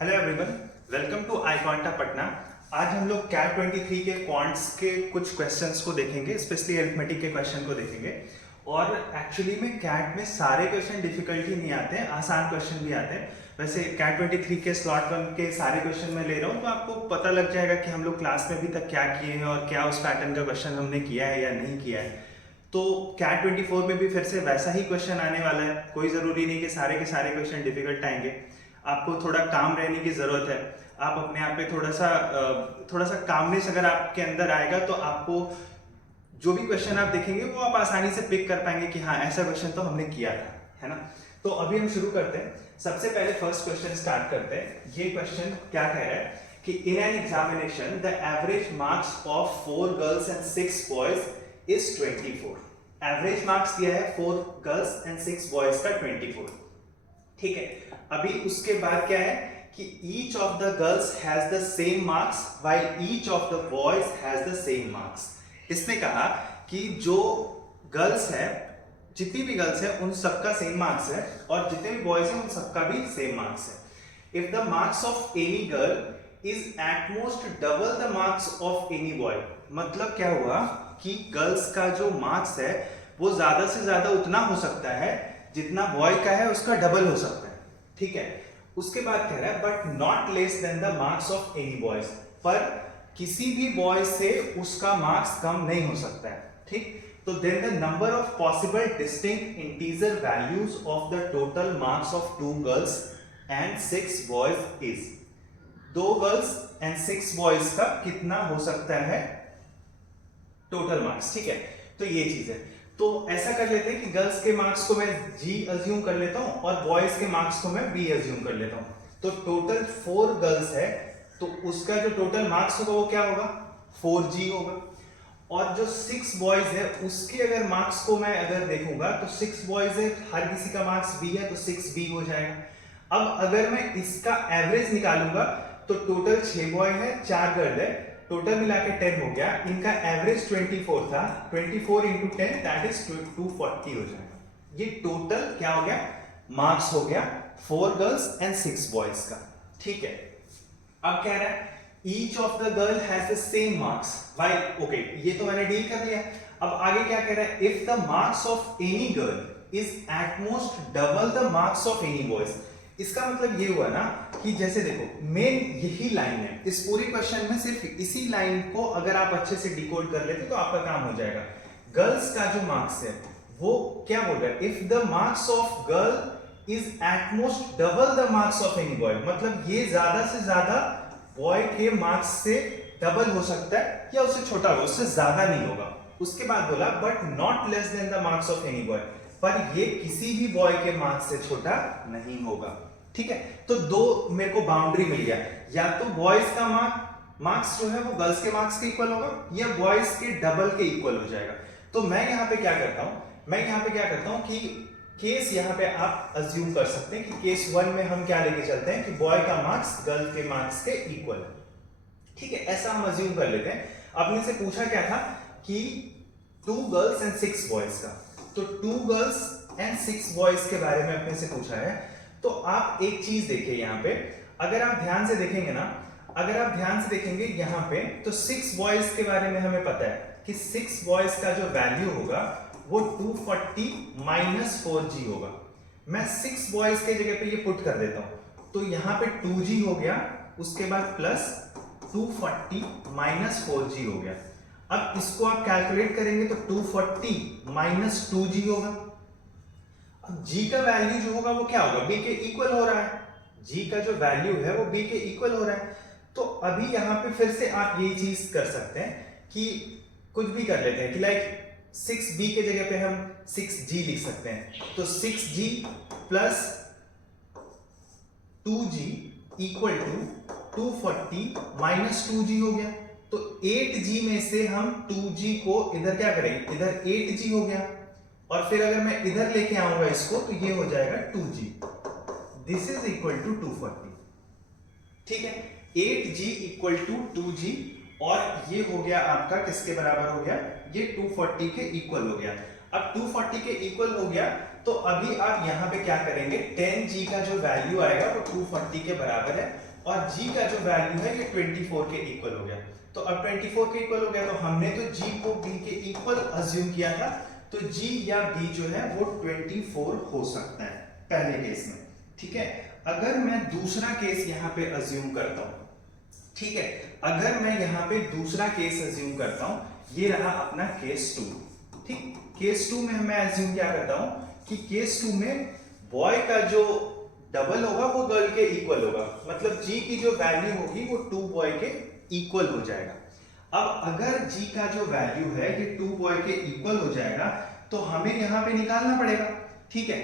Hello everyone, welcome to iQuanta Patna. आज हम लोग कैट 23 के क्वांट्स के कुछ क्वेश्चंस को देखेंगे, स्पेशली अरिथमेटिक के क्वेश्चन को देखेंगे। और एक्चुअली में कैट में सारे क्वेश्चन डिफिकल्ट ही नहीं आते हैं, आसान क्वेश्चन भी आते हैं। वैसे कैट 23 के स्लॉट 1 के सारे क्वेश्चन मैं ले रहा हूँ, तो आपको पता लग जाएगा कि हम लोग क्लास में अभी तक क्या किए हैं और क्या उस पैटर्न का क्वेश्चन हमने किया है या नहीं किया है। तो कैट 24 में भी फिर से वैसा ही क्वेश्चन आने वाला है। कोई ज़रूरी नहीं कि सारे के सारे क्वेश्चन डिफिकल्ट आएंगे। आपको थोड़ा काम रहने की ज़रूरत है। आप अपने आप पे थोड़ा सा कामनेस अगर आपके अंदर आएगा तो आपको जो भी क्वेश्चन आप देखेंगे वो आप आसानी से पिक कर पाएंगे कि हाँ, ऐसा क्वेश्चन तो हमने किया था, है ना। तो अभी हम शुरू करते हैं। सबसे पहले फर्स्ट क्वेश्चन स्टार्ट करते हैं। ये क्वेश्चन क्या कह रहा है कि in an examination the average marks of 4 girls and 6 boys is 24। Average marks दिया है 4 गर्ल्स एंड 6 बॉयज का 24। ठीक है, अभी उसके बाद क्या है कि each of the girls has the same marks while each of the boys has the same marks। इसने कहा कि जो गर्ल्स है, जितनी भी गर्ल्स है उन सबका सेम मार्क्स है और जितने भी बॉयज हैं उन सबका भी सेम मार्क्स है। If the marks of any girl is at most double the marks of any boy, मतलब क्या हुआ कि गर्ल्स का जो मार्क्स है वो ज्यादा से ज्यादा उतना हो सकता है जितना बॉय का है उसका डबल हो सकता है। ठीक है, उसके बाद कह रहा है but not less than the marks of any boys, पर किसी भी बॉय से उसका मार्क्स कम नहीं हो सकता है। ठीक, तो then the number of possible distinct integer values of the total marks of 2 girls and 6 boys is. 2 girls and 6 boys का कितना हो सकता है टोटल मार्क्स। ठीक है, तो ये चीज है। तो ऐसा कर लेते हैं कि गर्ल्स के मार्क्स को मैं जी अज्यूम कर लेता हूं और बॉयज के मार्क्स को मैं बी अज्यूम कर लेता हूं। तो टोटल 4 गर्ल्स है, तो उसका जो टोटल मार्क्स होगा वो क्या होगा, 4G होगा। और जो 6 बॉयज है उसके अगर मार्क्स को मैं अगर देखूंगा तो 6 बॉयज है, हर किसी का मार्क्स बी है, तो 6B हो जाएगा। अब अगर मैं इसका एवरेज निकालूंगा तो टोटल 6 बॉय है, 4 गर्ल है, टोटल मिला के 10 हो गया। इनका एवरेज 24 था, 24 इंटू 10 दैट इज 240 हो जाएगा। ये टोटल क्या हो गया, मार्क्स हो गया 4 गर्ल्स एंड 6 बॉयज का। ठीक है, अब कह रहा है each of the girl has the same marks while, okay ये तो मैंने डील कर लिया। अब आगे क्या कह रहा है, if the marks of any girl is at most double the marks of any boys. इसका मतलब ये हुआ ना कि जैसे देखो मेन यही लाइन है इस पूरी क्वेश्चन में, सिर्फ इसी लाइन को अगर आप अच्छे से डिकोड कर लेते तो आपका काम हो जाएगा। गर्ल्स का जो मार्क्स है वो क्या बोल रहा है, if the marks of girl is at most double the marks of any boy, मतलब ये ज्यादा से ज्यादा बॉय के मार्क्स से डबल हो सकता है या उससे छोटा होगा, उससे ज्यादा नहीं होगा। उसके बाद बोला but not less than the marks of any boy, पर ये किसी भी बॉय के मार्क्स से छोटा नहीं होगा। ठीक है, तो दो मेरे को बाउंड्री मिल गया, या तो बॉयज का मार्क्स जो है वो गर्ल्स के मार्क्स के इक्वल होगा या बॉयज के डबल के इक्वल हो जाएगा। तो मैं यहाँ पे क्या करता हूँ, कि केस यहाँ पे आप अज्यूम कर सकते हैं कि केस 1 में हम क्या लेके चलते हैं कि बॉय का मार्क्स गर्ल के मार्क्स के इक्वल है। ठीक है, ऐसा हम अज्यूम कर लेते हैं। अपने से पूछा क्या था कि 2 गर्ल्स एंड 6 बॉयज का, तो 2 गर्ल्स एंड 6 बॉयज के बारे में अपने से पूछा है। तो आप एक चीज देखिए यहाँ पे, अगर आप ध्यान से देखेंगे ना, यहाँ पे तो 6 बॉयज के बारे में हमें पता है कि 6 बॉयज का जो वैल्यू होगा वो 240 माइनस 4G होगा। मैं 6 बॉयज के जगह पे ये पुट कर देता हूं, तो यहाँ पे 2G हो गया, उसके बाद प्लस 240 माइनस 4G हो गया। अब इसको आप कैलकुलेट करेंगे तो 240 माइनस 2G होगा। G का वैल्यू जो होगा वो क्या होगा, B के इक्वल हो रहा है। G का जो वैल्यू है वो B के इक्वल हो रहा है। तो अभी यहाँ पे फिर से आप ये चीज कर सकते हैं कि कुछ भी कर लेते हैं कि लाइक 6B के जगह पे हम 6G लिख सकते हैं। तो 6G plus 2G equal to 240 minus 2G हो गया। तो 8G में से हम 2G को इधर क्या करेंगे, इधर 8G हो गया, और फिर अगर मैं इधर लेके आऊंगा इसको तो ये हो जाएगा 2G, this is equal to 240। ठीक है, 8G इक्वल टू 2G, और ये हो गया आपका किसके बराबर हो गया, ये 240 के इक्वल हो गया। अब 240 के इक्वल हो गया तो अभी आप यहाँ पे क्या करेंगे, 10G का जो वैल्यू आएगा वो 240 के बराबर है, और g का जो वैल्यू है ये 24 के इक्वल हो गया। तो अब 24 के इक्वल हो गया तो हमने तो g को b के इक्वल अज्यूम किया था, तो g या b जो है वो 24 हो सकता है पहले केस में। ठीक है, अगर मैं दूसरा केस यहाँ पे अज्यूम करता हूं, ठीक है, अगर मैं यहाँ पे दूसरा केस अज्यूम करता हूं, ये रहा अपना केस 2। ठीक, केस 2 में मैं अज्यूम क्या करता हूं कि केस 2 में बॉय का जो डबल होगा वो गर्ल के इक्वल होगा, मतलब g की जो वैल्यू होगी वो 2 बॉय के इक्वल हो जाएगा। अब अगर g का जो वैल्यू है ये 2 बॉय के इक्वल हो जाएगा तो हमें यहाँ पे निकालना पड़ेगा। ठीक है,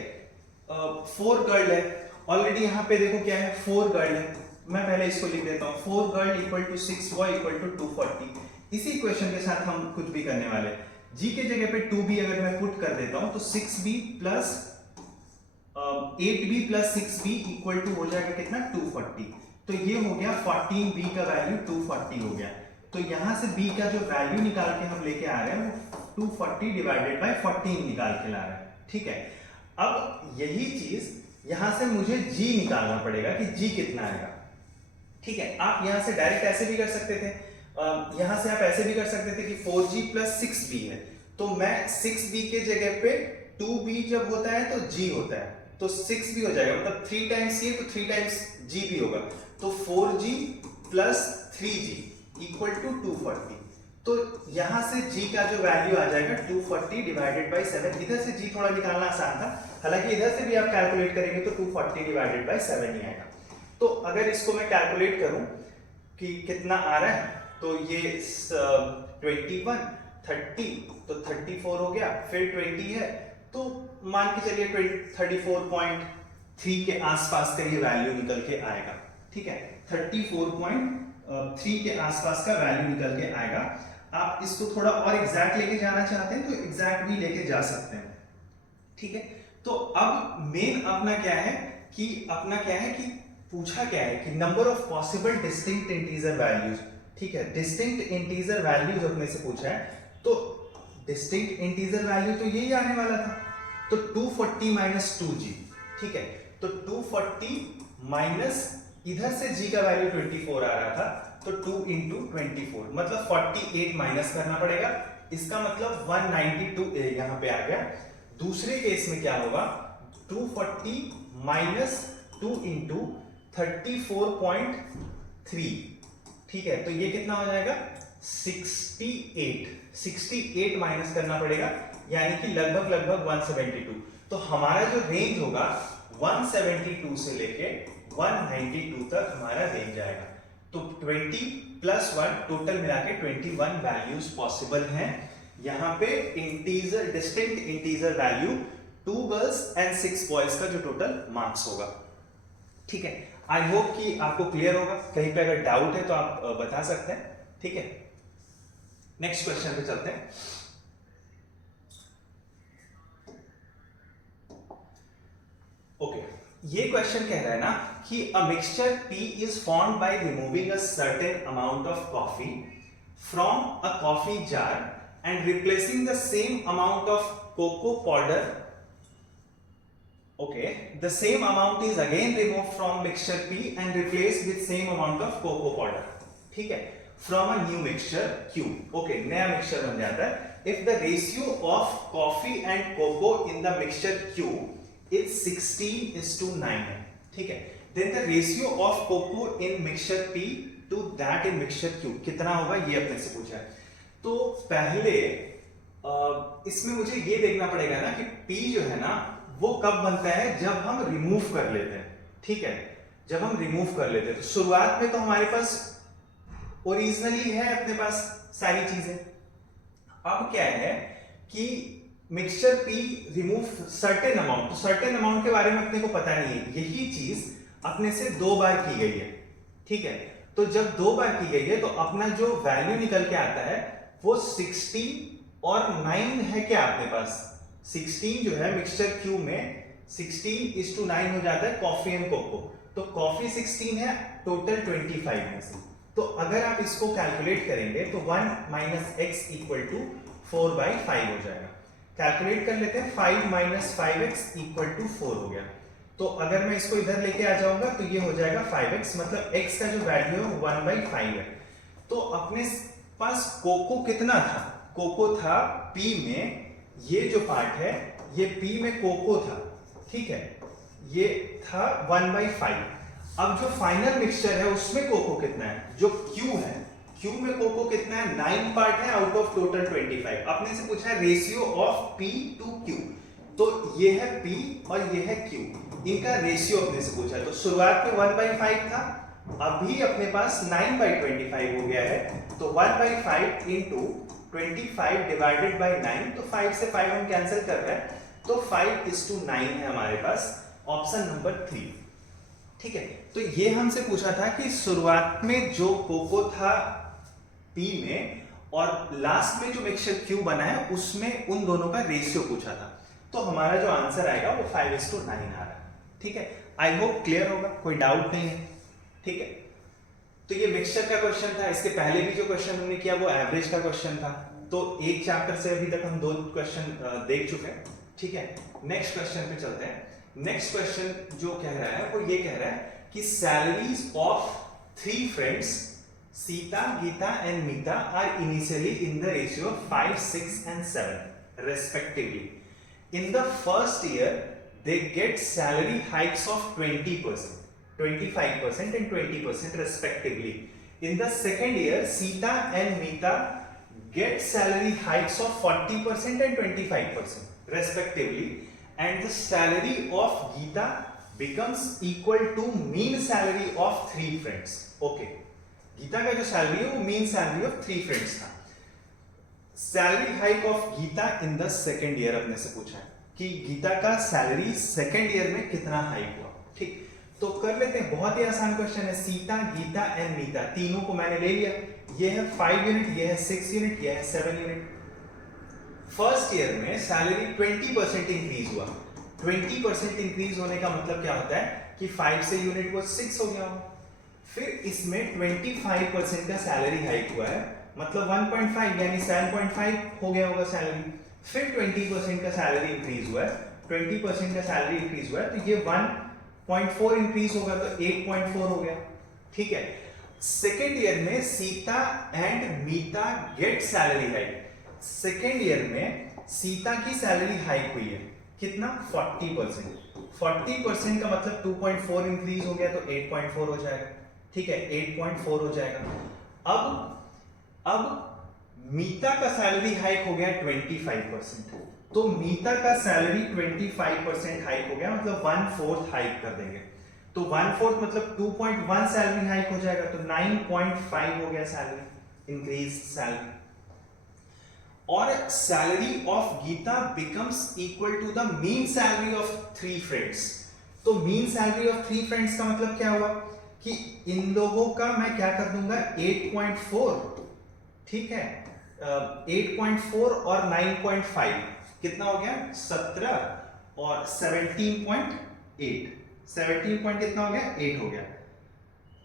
4 गर्ल है ऑलरेडी, यहाँ पे देखो क्या है 4 गर्ल है, मैं पहले इसको लिख देता हूँ 4 girl equal to 6 boy equal to 240। इसी इक्वेशन के साथ हम कुछ भी करने वाले हैं, g के जगह पे 2b अगर मैं पुट कर देता हूँ तो 6b plus 8b plus 6b equal to हो जाएगा कितना 240। तो ये हो गया 14b का वैल्यू 240 हो गया। तो यहां से b का जो वैल्यू निकाल के हम लेके आ रहे हैं वो 240 डिवाइडेड बाय 14 निकाल के ला रहे हैं। ठीक है, अब यही चीज यहां से मुझे g निकालना पड़ेगा कि g कितना आएगा। ठीक है, आप यहां से डायरेक्ट ऐसे भी कर सकते थे, यहां से आप ऐसे भी कर सकते थे कि 4g प्लस 6b है, तो मैं 6b के जगह पे 2b जब होता है तो g होता है, तो 6 भी हो जाएगा, मतलब 3 टाइम्स ये तो 3 टाइम्स g भी होगा, तो 4g plus 3g equal to 240। तो यहां से g का जो वैल्यू आ जाएगा 240 डिवाइडेड बाय 7। इधर से g थोड़ा निकालना आसान था, हालांकि इधर से भी आप कैलकुलेट करेंगे तो 240 डिवाइडेड बाय 7 ही आएगा। तो अगर इसको मैं कैलकुलेट करूं कि कितना आ रहा है, तो ये 21 30 तो 34 हो गया, फिर 20 है तो मान के चलिए 34.3 के आसपास का ये वैल्यू निकल के आएगा। ठीक है, 34.3 के आसपास का वैल्यू निकल के आएगा। आप इसको थोड़ा और एग्जैक्ट लेके जाना चाहते हैं तो एग्जैक्ट भी लेके जा सकते हैं। ठीक है, तो अब मेन अपना क्या है कि पूछा क्या है कि number of possible distinct integer values. ठीक है, डिस्टिंक्ट इंटीजर वैल्यूज अपने से पूछा है, तो डिस्टिंक्ट इंटीजर वैल्यू तो यही आने वाला था, तो 240 माइनस 2g। ठीक है, तो 240 माइनस इधर से g का वैल्यू 24 आ रहा था, तो 2 इंटू 24 मतलब 48 माइनस करना पड़ेगा, इसका मतलब 192 यहाँ पे आ गया। दूसरे केस में क्या होगा, 240 माइनस 2 इंटू 34.3। ठीक है, तो ये कितना हो जाएगा 68 माइनस करना पड़ेगा, यानी कि लगभग 172। तो हमारा जो रेंज होगा 172 से लेके 192 तक हमारा रेंज आएगा। तो 20 प्लस 1 टोटल मिला के 21 वैल्यूज पॉसिबल हैं। यहाँ पे integer distinct integer value 2 girls and 6 boys का जो टोटल मार्क्स होगा। ठीक है, आई होप कि आपको क्लियर होगा, कहीं पे अगर डाउट है तो आप बता सकते हैं। ठीक है, नेक्स्ट क्वेश्चन पे चलते हैं। ओके, ये क्वेश्चन कह रहा है ना कि a mixture P is formed by removing a certain amount of coffee from a coffee jar and replacing the same amount of cocoa powder. Okay, the same amount is again removed from mixture P and replaced with same amount of cocoa powder. ठीक है, from a new mixture Q. Okay, नया mixture बन जाता है। If the ratio of coffee and cocoa in the mixture Q is 16:9 है, ठीक है, then the ratio of cocoa in mixture P to that in mixture Q कितना होगा, ये अपने से पूछा है। तो पहले इसमें मुझे ये देखना पड़ेगा ना कि P जो है ना वो कब बनता है, जब हम रिमूव कर लेते हैं। ठीक है, जब हम रिमूव कर लेते हैं तो शुरुआत में तो हमारे पास ओरिजिनली है अपने पास सारी चीजें। अब क्या है कि mixture P remove certain amount, तो सर्टेन अमाउंट के बारे में अपने को पता नहीं है, यही चीज अपने से 2 बार की गई है। ठीक है, तो जब 2 बार की गई है तो अपना जो वैल्यू निकल के आता है वो 16 और 9 है। क्या अपने पास 16 जो है मिक्सचर क्यू में 16:9 हो जाता है कॉफी एंड कोको, तो कॉफी 16 है, टोटल 25 में से। तो अगर आप इसको कैलकुलेट करेंगे तो 1 माइनस x इक्वल टू 4/5 हो जाएगा। कैलकुलेट कर लेते हैं, 5 माइनस 5x इक्वल टू 4 हो गया। तो अगर मैं इसको इधर लेके आ जाऊंगा तो ये हो जाएगा 5x, मतलब x का जो वैल्यू है 1/5 है। तो अपने पास कोको कितना था, कोको था P में, ये जो पार्ट है ये P में कोको था, ठीक है, ये था 1/5। अब जो फाइनल मिक्सचर है उसमें कोको कितना है, जो Q है, Q में कोको कितना है, 9 पार्ट है आउट ऑफ टोटल 25। अपने से पूछा है ratio of P to Q, तो ये है P और ये है Q, इनका रेशियो अपने से पूछा है। तो शुरुआत में 1/5 था, अभी अपने पास 9/25 हो गया है, तो 1/5 इंटू 25 डिवाइडेड बाई 9, तो 5 से 5 हम कैंसिल कर रहे हैं, तो 5:9 है हमारे पास, ऑप्शन नंबर 3, ठीक है। तो ये हमसे पूछा था कि शुरुआत में जो कोको था P में और लास्ट में जो मिक्सचर Q बना है उसमें उन दोनों का रेशियो पूछा था, तो हमारा जो आंसर आएगा वो 5:9 आ रहा है, ठीक है। आई होप क्लियर होगा, कोई डाउट नहीं है, ठीक है। तो ये मिक्सचर का क्वेश्चन था, इसके पहले भी जो क्वेश्चन हमने किया वो एवरेज का क्वेश्चन था, तो एक चैप्टर से अभी तक हम 2 क्वेश्चन देख चुके हैं, ठीक है। नेक्स्ट क्वेश्चन पे चलते हैं। नेक्स्ट क्वेश्चन जो कह रहा है वो ये कह रहा है कि salaries of 3 friends Sita, Gita and Mita are initially in the ratio 5, 6 and 7 respectively. In the first year they get salary hikes of 20%, 25% and 20% respectively. In the second year Sita and Meeta get salary hikes of 40% and 25% respectively, and the salary of Geeta becomes equal to mean salary of 3 friends. Okay, Gita का जो salary है वो mean salary of 3 friends था। Salary hike of Gita in the second year अपने से पूछा है कि गीता का सैलरी सेकेंड ईयर में कितना हाइक हुआ, ठीक। तो कर लेते हैं, बहुत ही आसान क्वेश्चन है। सीता, गीता एंड मीता तीनों को मैंने ले लिया, ये है 5 यूनिट, ये है 6 यूनिट, ये है 7 यूनिट। फर्स्ट ईयर में सैलरी 20% इंक्रीज हुआ। 20% इंक्रीज होने का मतलब क्या होता है कि 5 से यूनिट वो 6 हो गया। फिर इसमें 25% का सैलरी हाइक हुआ है, मतलब 1.5 यानी 7.5 हो गया होगा सैलरी। फिर 20% का सैलरी इंक्रीज हुआ है, 20% का सैलरी इंक्रीज हुआ है, तो ये 1.4 इंक्रीज होगा, तो 8.4 हो गया, ठीक है। सेकेंड ईयर में Sita and Mita get salary hike. Second year में सीता की सैलरी हाइक हुई है, कितना, 40%। 40% का मतलब 2.4 इंक्रीज हो गया, तो 8.4 हो जाएगा, ठीक है, 8.4 हो जाएगा। अब मीता का सैलरी हाइक हो गया 25%, तो मीता का सैलरी 25% हाइक हो गया, मतलब 1/4 हाइक कर देंगे, तो 1/4 मतलब 2.1 सैलरी हाइक हो जाएगा, तो 9.5 हो गया सैलरी इंक्रीज सैलरी। और salary of Gita becomes equal to the mean salary of 3 friends. तो मीन सैलरी ऑफ 3 फ्रेंड्स का मतलब क्या हुआ कि इन लोगों का मैं क्या कर दूंगा 8.4, ठीक है, 8.4 और 9.5 कितना हो गया 17 और 17.8, 17 पॉइंट कितना हो गया 8 हो गया।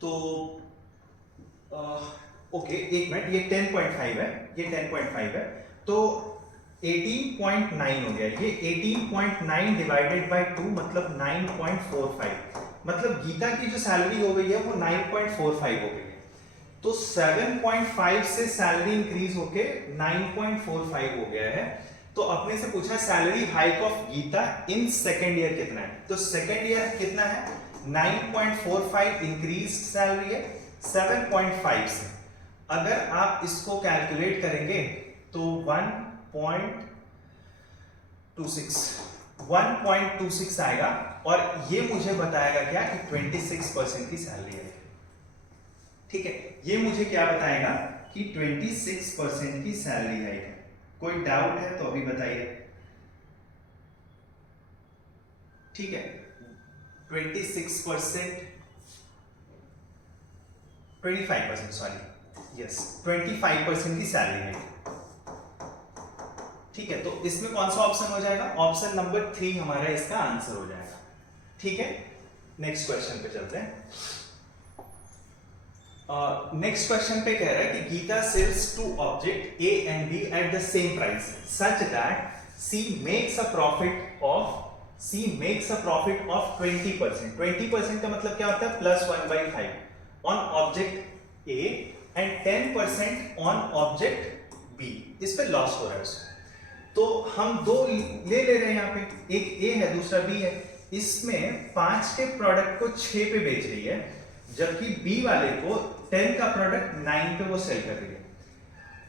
तो ओके, एक मिनट, ये 10.5 है, ये 10.5 है, तो 18.9 हो गया। ये 18.9 डिवाइडेड बाय 2 मतलब 9.45, मतलब गीता की जो सैलरी हो गई है वो 9.45 हो गई है। तो 7.5 से सैलरी इंक्रीज होके 9.45 हो गया है। तो अपने से पूछा salary hike of Gita in second year कितना है, तो सेकेंड ईयर कितना है 9.45 इंक्रीज सैलरी है 7.5 से। अगर आप इसको कैलकुलेट करेंगे तो 1.26 आएगा, और ये मुझे बताएगा क्या कि 26% की सैलरी है, ठीक है। ये मुझे क्या बताएगा कि 26% की सैलरी है। कोई डाउट है तो अभी बताइए, ठीक है। 25% सॉरी, यस 25% की सैलरी है, ठीक है। तो इसमें कौन सा ऑप्शन हो जाएगा, ऑप्शन नंबर 3 हमारा इसका आंसर हो जाएगा, ठीक है। नेक्स्ट क्वेश्चन पे चलते हैं। नेक्स्ट क्वेश्चन पे कह रहा है कि Gita sells 2 object A and B at the same price such that she makes a profit of she makes a profit of 20%। 20% का मतलब क्या होता है? +1/5 on object A and 10% on object B. इस पे लॉस हो रहा है उसको। तो हम दो ले रहे हैं यहाँ पे, एक ए है दूसरा बी है। इसमें 5 के प्रोडक्ट को 6 पे बेच रही है, जबकि बी वाले को 10 का प्रोडक्ट 9 पे वो सेल कर रही है।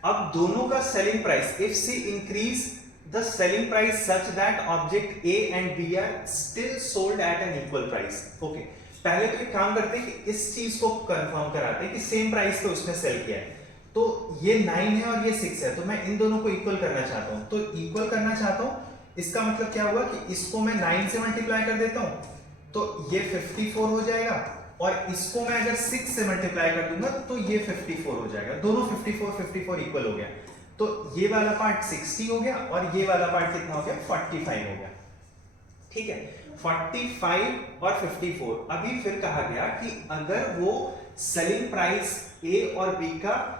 अब दोनों का selling price, if see increase the selling price such that object A and B are still sold at an equal price. Okay, पहले तो एक काम करते हैं कि इस चीज को कंफर्म कराते हैं कि सेम प्राइस पे उसने सेल किया है। तो ये 9 है और ये 6 है, तो मैं इन दोनों को इक्वल करना चाहता हूं। तो इक्वल करना चाहता हूं, इसका मतलब क्या हुआ कि इसको मैं 9 से मल्टीप्लाई कर देता हूं, तो ये 54 हो जाएगा, और इसको मैं अगर 6 से मल्टीप्लाई कर दूंगा तो ये 54 हो जाएगा। दोनों 54 इक्वल हो गया। तो ये वाला पार्ट 60 हो गया और ये वाला पार्ट कितना हो गया? 45 हो गया। ठीक है, 45 और 54। अभी फिर कहा गया कि अगर वो सेलिंग प्राइस ए और बी का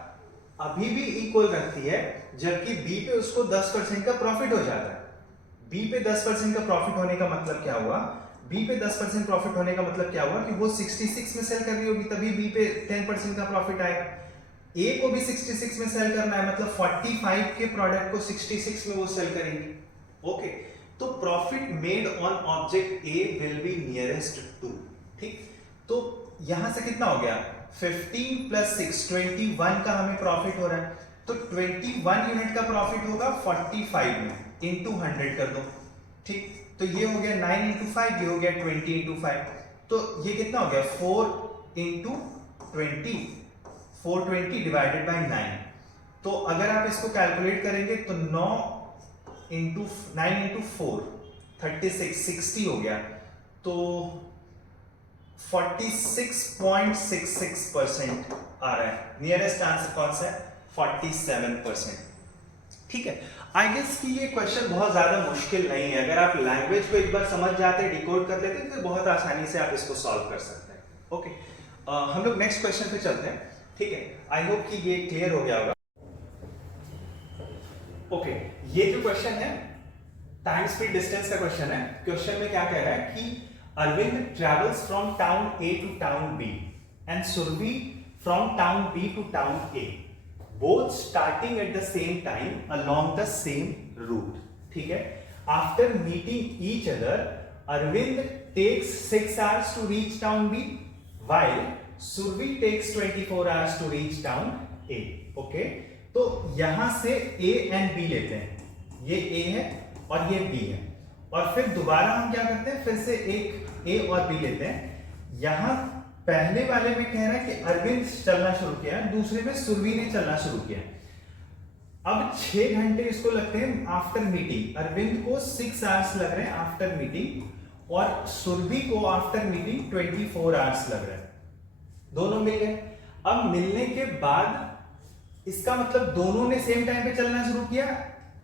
अभी भी इक्वल रखती है, जबकि बी पे उसको 10% का प्रॉफिट हो जाता है। बी पे 10% का प्रॉफिट होने का मतलब क्या हुआ? बी पे 10% प्रॉफिट होने का मतलब क्या हुआ कि वो 66 में सेल कर रही होगी, तभी बी पे 10% का प्रॉफिट आएगा। ए को भी 66 में सेल करना है, मतलब 45 के प्रोडक्ट को 66 में वो सेल करेंगी। ओके, तो profit made on object A will be nearest to. ठीक, तो यहां से कितना हो गया? 15 + 6 21 का हमें प्रॉफिट हो रहा है। तो 21 यूनिट का प्रॉफिट होगा 45 में, इंटू 100 कर दो। ठीक, तो ये हो गया 9 × 5, ये हो गया 20 × 5। तो ये कितना हो गया? 4 × 20, 420 डिवाइडेड बाय 9। तो अगर आप इसको कैलकुलेट करेंगे तो 9 × 9 × 4 36, 60 हो गया। तो 46.66% आ रहा है। नियरेस्ट आंसर कौन सा है? 47%। ठीक है, आई गेस कि ये क्वेश्चन बहुत ज्यादा मुश्किल नहीं है। अगर आप लैंग्वेज को एक बार समझ जाते हैं, डिकोड कर लेते हैं, तो बहुत आसानी से आप इसको सॉल्व कर सकते हैं। ओके, हम लोग नेक्स्ट क्वेश्चन पे चलते हैं। ठीक है, आई होप कि ये क्लियर हो गया होगा। ओके, ये जो क्वेश्चन है टाइम स्पीड डिस्टेंस का क्वेश्चन है। क्वेश्चन में क्या कह रहा है कि Arvind travels from town A to town B and Survi from town B to town A, both starting at the same time along the same route. ठीक है, after meeting each other, Arvind takes 6 hours to reach town B, while Survi takes 24 hours to reach town A. Okay, तो यहां से A and B लेते हैं, ये A है और ये B है, और फिर दोबारा हम क्या करते हैं? फिर से एक A और B लेते हैं। यहां पहले वाले में कह रहा है कि अरविंद चलना शुरू किया, दूसरे में सुरभि ने चलना शुरू किया। अब 6 घंटे इसको लगते हैं आफ्टर मीटिंग। अरविंद को 6 आवर्स लग रहे हैं आफ्टर मीटिंग, और सुरभि को आफ्टर मीटिंग 24 आवर्स लग रहे हैं। दोनों मिल गए। अब मिलने के बाद इसका मतलब दोनों ने सेम टाइम पे चलना शुरू किया,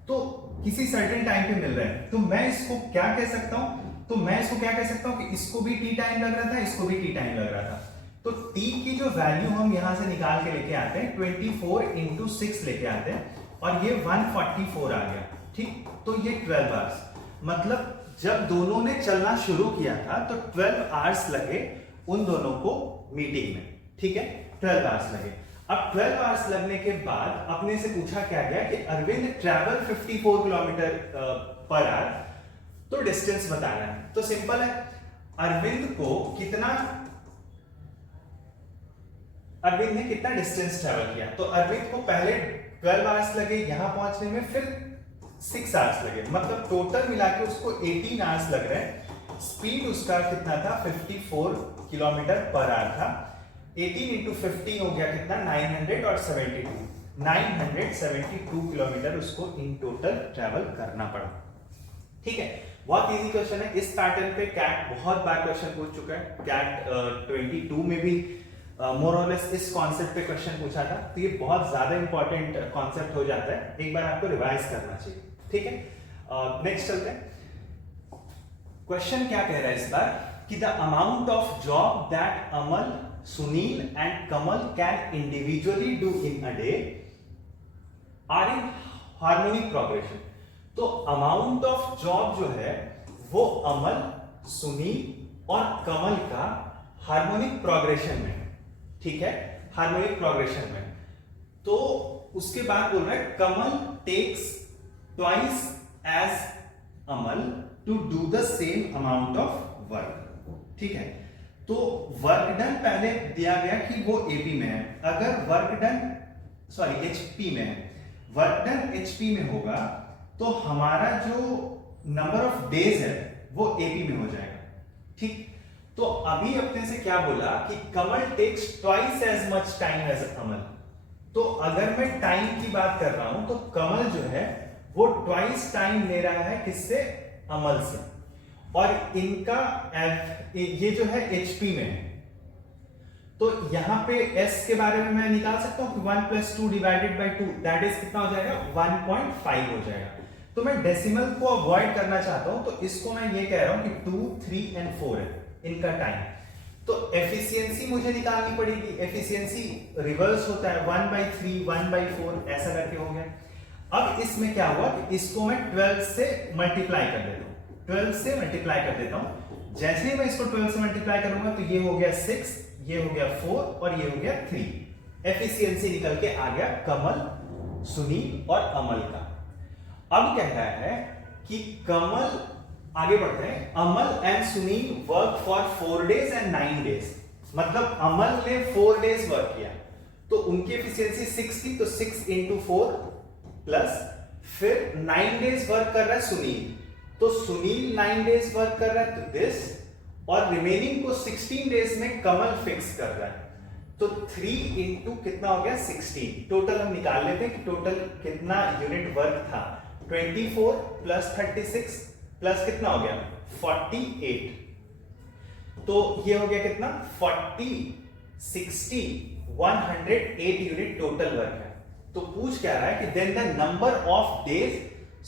तो किसी सर्टेन टाइम पे मिल रहे हैं। तो मैं इसको क्या कह सकता हूं? तो मैं इसको क्या कह सकता हूं कि इसको भी टी टाइम लग रहा था, इसको भी टी टाइम लग रहा था। तो टी की जो वैल्यू हम यहां से निकाल के लेके आते हैं, 24 × 6 लेके आते हैं, और ये 144 आ गया। ठीक, तो ये 12 आवर्स, मतलब जब दोनों ने चलना शुरू किया था तो 12 आवर्स लगे उन दोनों को मीटिंग में। ठीक है, 12 आवर्स लगे। अब 12 आवर्स लगने के बाद अपने से पूछा क्या गया कि Arvind travel 54 kilometre per hour, तो डिस्टेंस बताना है। तो सिंपल है, अरविंद ने कितना डिस्टेंस ट्रैवल किया? तो अरविंद को पहले 12 आवर्स लगे यहां पहुंचने में, फिर 6 आवर्स लगे, मतलब टोटल मिला के उसको 18 आवर्स लग रहे हैं। स्पीड उसका कितना था? 54 किलोमीटर पर आवर था। 18 × 50 हो गया कितना? 972 किलोमीटर उसको इन टोटल ट्रैवल करना पड़ा। ठीक है, बहुत इजी क्वेश्चन है। इस पैटर्न पे कैट बहुत बार क्वेश्चन पूछ चुका है। कैट 22 में भी मोर और लेस इस कॉन्सेप्ट पे क्वेश्चन पूछा था, तो ये बहुत ज्यादा इंपॉर्टेंट कॉन्सेप्ट हो जाता है, एक बार आपको रिवाइज करना चाहिए। ठीक है, नेक्स्ट चलते हैं। क्वेश्चन क्या कह रहा है इस बार कि the amount of job that Amal, Sunil and Kamal can individually do in a day are in harmonic progression. तो अमाउंट ऑफ जॉब जो है वो अमल, सुनील और कमल का हार्मोनिक प्रोग्रेशन में, ठीक है, हार्मोनिक प्रोग्रेशन में। तो उसके बाद बोल रहा है Kamal takes twice as Amal to do the same amount of work, ठीक है। तो वर्क डन पहले दिया गया कि वो एपी में है, अगर वर्क डन एचपी में है, वर्क डन एचपी में होगा तो हमारा जो नंबर ऑफ डेज है वो एपी में हो जाएगा, ठीक। तो अभी अपने से क्या बोला कि Kamal takes twice as much time as Amal. तो अगर मैं टाइम की बात कर रहा हूं तो कमल जो है वो ट्वाइस टाइम ले रहा है किससे, अमल से, और इनका ये जो है एचपी में है। तो यहां पे एस के बारे में मैं निकाल सकता हूं कि 1 + 2 डिवाइडेड बाय 2 दैट इज कितना हो जाएगा, 1.5 हो जाएगा। तो मैं डेसिमल को अवॉइड करना चाहता हूं, तो इसको मैं ये कह रहा हूं कि 2, 3 एंड 4 है इनका टाइम। तो एफिशिएंसी मुझे निकालनी पड़ेगी, एफिशिएंसी रिवर्स होता है 1/3, 1/4 ऐसा करके हो गया। अब इसमें क्या हुआ कि इसको मैं 12 से मल्टीप्लाई कर देता हूं, 12 से मल्टीप्लाई कर देता हूं। जैसे ही मैं इसको 12 से मल्टीप्लाई करूंगा तो ये हो गया 6, ये हो गया 4 और ये हो गया 3। एफिशिएंसी निकल के आ गया कमल, सुनील और अमल का। अब कह रहा है कि कमल, आगे बढ़ते हैं, Amal and Sunil work for 4 days and 9 days। मतलब अमल ने 4 days वर्क किया तो उनकी एफिशिएंसी 6 थी, तो 6 × 4 प्लस फिर 9 days वर्क कर रहा है सुनील, तो सुनील 9 days वर्क कर रहा है तो दिस, और रिमेनिंग को 16 days में कमल फिक्स कर रहा है। तो 3 × कितना हो गया, 16। टोटल हम निकाल लेते हैं कि टोटल कितना यूनिट वर्क था। 24 + 36 प्लस कितना हो गया, 48। तो ये हो गया कितना, 40, 60, 108 यूनिट टोटल वर्क है। तो पूछ क्या रहा है कि then the number of days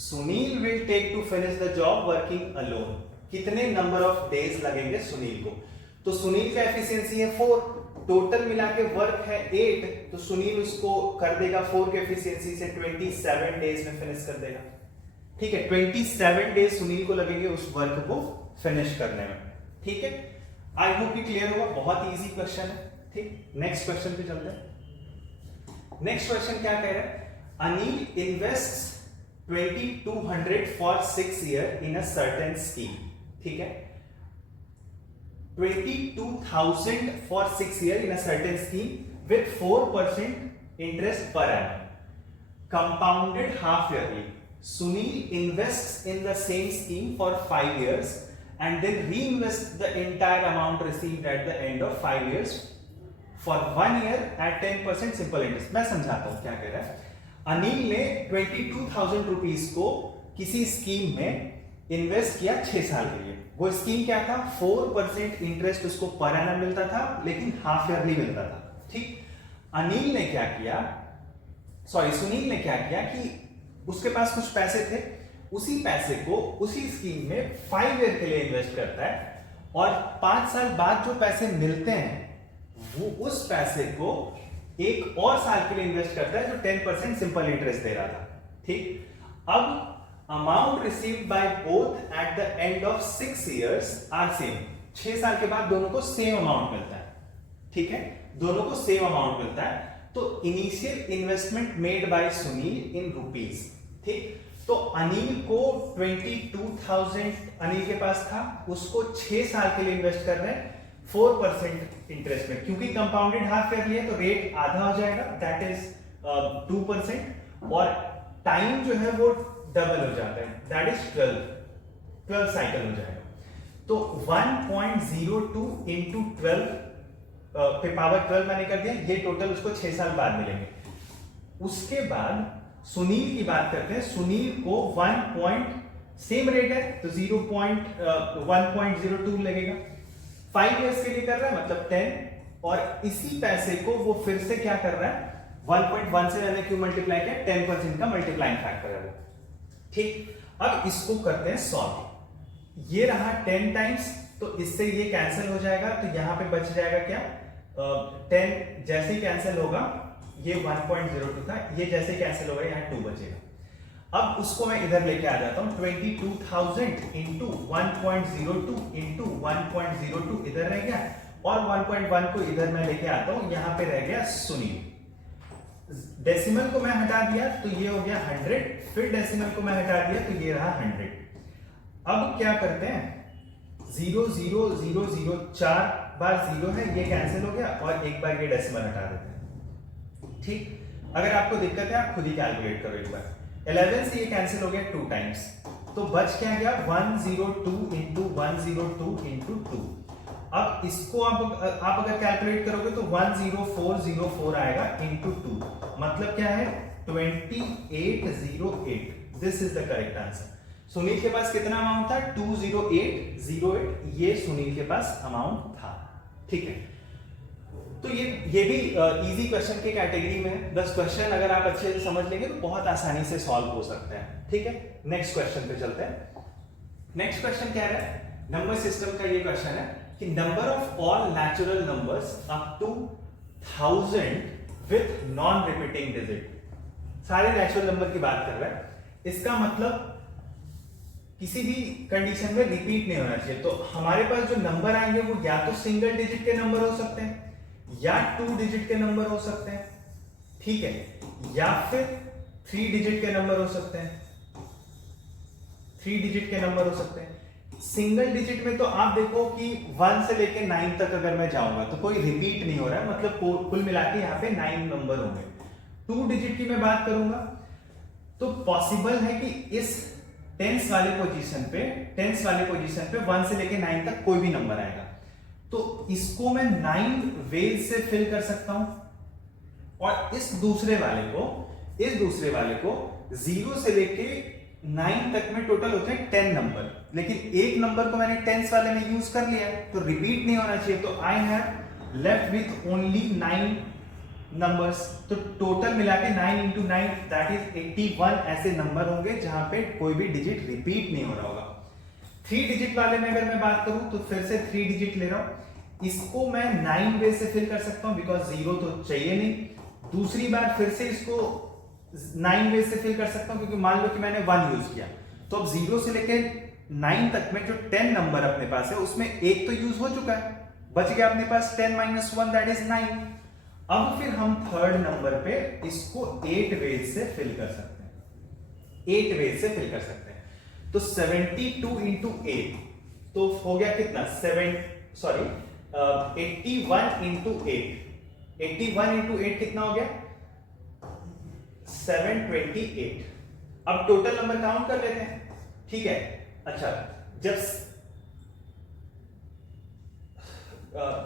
Sunil will take to finish the job working alone. कितने नंबर ऑफ डेज लगेंगे सुनील को। तो सुनील का एफिशिएंसी है 4, टोटल मिला के वर्क है 8, तो सुनील उसको कर देगा 4 के एफिशिएंसी से 27 डेज में फिनिश कर देगा, ठीक है। 27 डेज सुनील को लगेंगे उस वर्क को फिनिश करने में, ठीक है। आई होप कि क्लियर होगा, बहुत इजी क्वेश्चन है, ठीक। नेक्स्ट क्वेश्चन पे चलते हैं। नेक्स्ट क्वेश्चन क्या कह रहा है, Anil invests 2200 for 6 year in a certain scheme, ठीक है। 22,000 for 6 year in a certain scheme with 4% interest per annum, compounded half yearly. Sunil invests in the same scheme for 5 years and then reinvests the entire amount received at the end of 5 years for 1 year at 10% simple interest। मैं समझाता हूं क्या कह रहा है। अनिल ने 22,000 rupees को किसी स्कीम में इन्वेस्ट किया 6 साल के लिए। वो स्कीम क्या था, 4% इंटरेस्ट उसको पर एनम मिलता था लेकिन हाफ ईयरली मिलता था, ठीक। सुनील ने क्या किया कि उसके पास कुछ पैसे थे, उसी पैसे को उसी स्कीम में 5 ईयर के लिए इन्वेस्ट करता है और 5 साल बाद जो पैसे मिलते हैं वो उस पैसे को एक और साल के लिए इन्वेस्ट करता है जो 10% सिंपल इंटरेस्ट दे रहा था, ठीक। अब amount received by both at the end of 6 years are same. 6 साल के बाद दोनों को सेम अमाउंट मिलता है, ठीक है, दोनों को सेम अमाउंट मिलता है। तो initial investment made by Sunil in rupees, ठीक। तो अनिल को 22,000 अनिल के पास था, उसको 6 साल के लिए इन्वेस्ट कर रहे हैं 4% इंटरेस्ट में, क्योंकि कंपाउंडेड हाफ ईयरली है तो रेट आधा हो जाएगा, दैट इज 2%, और टाइम जो है वो डबल हो जाता है, दैट इज 12 साइकिल हो जाएगा। तो 1.02 × 12 पे पावर 12 मैंने कर दिया, ये टोटल उसको 6 साल बाद मिलेंगे। उसके बाद सुनील की बात करते हैं। सुनील को सेम रेट है तो 1.02 लगेगा, 5 इयर्स के लिए कर रहा है मतलब 10, और इसी पैसे को वो फिर से क्या कर रहा है, 1.1 से मैंने क्यों मल्टीप्लाई किया, 10% का मल्टीप्लाइंग फैक्टर है वो, ठीक। अब इसको करते हैं सॉल्व। ये रहा 10 टाइम्स, तो इससे ये कैंसिल हो जाएगा, तो यहां पे बच जाएगा क्या, 10 जैसे ही कैंसिल होगा, ये 1.02 था, ये जैसे कैंसिल होगा यहाँ 2 बचेगा। अब उसको मैं इधर लेके आ जाता हूँ, 22,000 इंटू 1.02 इंटू 1.02 इधर रह गया, और 1.1 को इधर मैं लेके आता हूँ, यहाँ पे रह गया सुनील। डेसिमल को मैं हटा दिया तो ये हो गया 100, फिर डेसिमल को मैं हटा दिया तो ये रहा 100। अब क्या करते हैं, 0 0 0 0 4 बार 0 है, ये कैंसिल हो गया, और एक बार ये डेसिमल हटा देते हैं। ठीक, अगर आपको दिक्कत है आप खुद ही कैलकुलेट करो एक बार। 11 से ये कैंसिल हो गया 2 टाइम्स, तो बच क्या गया 102 इंटू 102 इंटू 2। अब इसको आप अगर कैलकुलेट करोगे तो 10404 आएगा इंटू 2, मतलब क्या है 2808। This is the correct answer. Sunil के पास कितना अमाउंट था, 20808, ये सुनील के पास अमाउंट था। ठीक है, तो ये भी इजी क्वेश्चन की कैटेगरी में है। 10 क्वेश्चन अगर आप अच्छे से समझ लेंगे तो बहुत आसानी से सॉल्व हो सकते हैं। ठीक है, नेक्स्ट क्वेश्चन पे चलते हैं। नेक्स्ट क्वेश्चन क्या है, नंबर सिस्टम का ये क्वेश्चन है कि number of all natural numbers up to 1000 with non repeating digit. सारे नेचुरल नंबर की बात कर रहा है, इसका मतलब किसी भी कंडीशन में रिपीट नहीं होना चाहिए। तो हमारे पास जो नंबर आएंगे वो या तो सिंगल डिजिट के नंबर हो सकते हैं, या 2 डिजिट के नंबर हो सकते हैं, ठीक है, या फिर 3 डिजिट के नंबर हो सकते हैं, 3 डिजिट के नंबर हो सकते हैं। सिंगल डिजिट में तो आप देखो कि 1 से लेके 9 तक अगर मैं जाऊंगा तो कोई रिपीट नहीं हो रहा है, मतलब कुल मिला के यहाँ पे 9 नंबर होंगे। 2 डिजिट की मैं बात करूंगा तो पॉसिबल है कि इस टेंस वाले पोजीशन पे 1 से लेके 9 तक कोई भी नंबर आएगा, तो इसको मैं 9 वेज से फिल कर सकता हूं, और इस दूसरे वाले को 0 से लेके 9 तक में टोटल होते हैं 10 नंबर, लेकिन एक नंबर को मैंने टेंस वाले में यूज कर लिया तो रिपीट नहीं होना चाहिए, तो I have left with only 9 numbers. तो टोटल मिला के 9 इंटू 9 दैट इज 81 ऐसे नंबर होंगे जहां पे कोई भी डिजिट रिपीट नहीं हो रहा होगा। 3 डिजिट वाले में अगर मैं बात करूं तो फिर से 3 डिजिट ले रहा हूं, इसको मैं 9 वे से फिल कर सकता हूं बिकॉज 0 तो चाहिए नहीं। दूसरी बार फिर से इसको 9 वे से फिल कर सकता हूं क्योंकि मान लो कि मैंने 1 यूज किया, तो अब 0 से लेके 9 तक में जो 10 नंबर अपने पास है उसमें एक तो यूज हो चुका है, बच गया अपने पास 10 - 1 दैट इज 9। अब फिर हम थर्ड नंबर पे इसको 8 वेज से फिल कर सकते हैं, 8 वेज से फिल कर सकते हैं। तो 72 इंटू 8 तो हो गया कितना 81 इंटू 8, 81 इंटू 8 कितना हो गया 728। अब टोटल नंबर काउंट कर लेते हैं, ठीक है। अच्छा, जब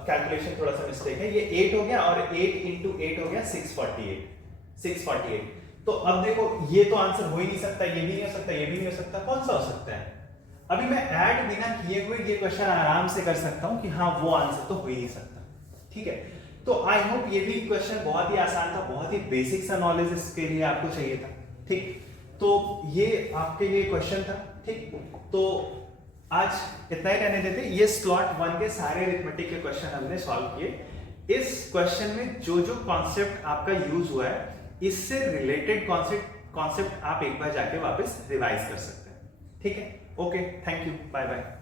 कैलकुलेशन थोड़ा सा मिस्टेक है, ये 8 हो गया और 8 इंटू 8 हो गया 648। तो अब देखो ये तो आंसर हो ही नहीं सकता, ये भी नहीं हो सकता, ये भी नहीं हो सकता, कौन सा हो सकता है? अभी मैं ऐड बिना किए हुए ये क्वेश्चन आराम से कर सकता हूं कि हाँ वो आंसर तो हो ही नहीं सकता, ठीक है। तो आई होप ये भी क्वेश्चन बहुत ही आसान था, बहुत ही बेसिक सा नॉलेज इसके लिए आपको चाहिए था, ठीक। तो ये आपके लिए क्वेश्चन था, ठीक। तो आज इतना ही रहने देते। ये स्लॉट 1 के सारे अरिथमेटिक के क्वेश्चन हमने सॉल्व किए। इस क्वेश्चन में जो जो कॉन्सेप्ट आपका यूज हुआ है, इससे रिलेटेड कॉन्सेप्ट आप एक बार जाके वापस रिवाइज कर सकते हैं, ठीक है। Okay, thank you, bye bye.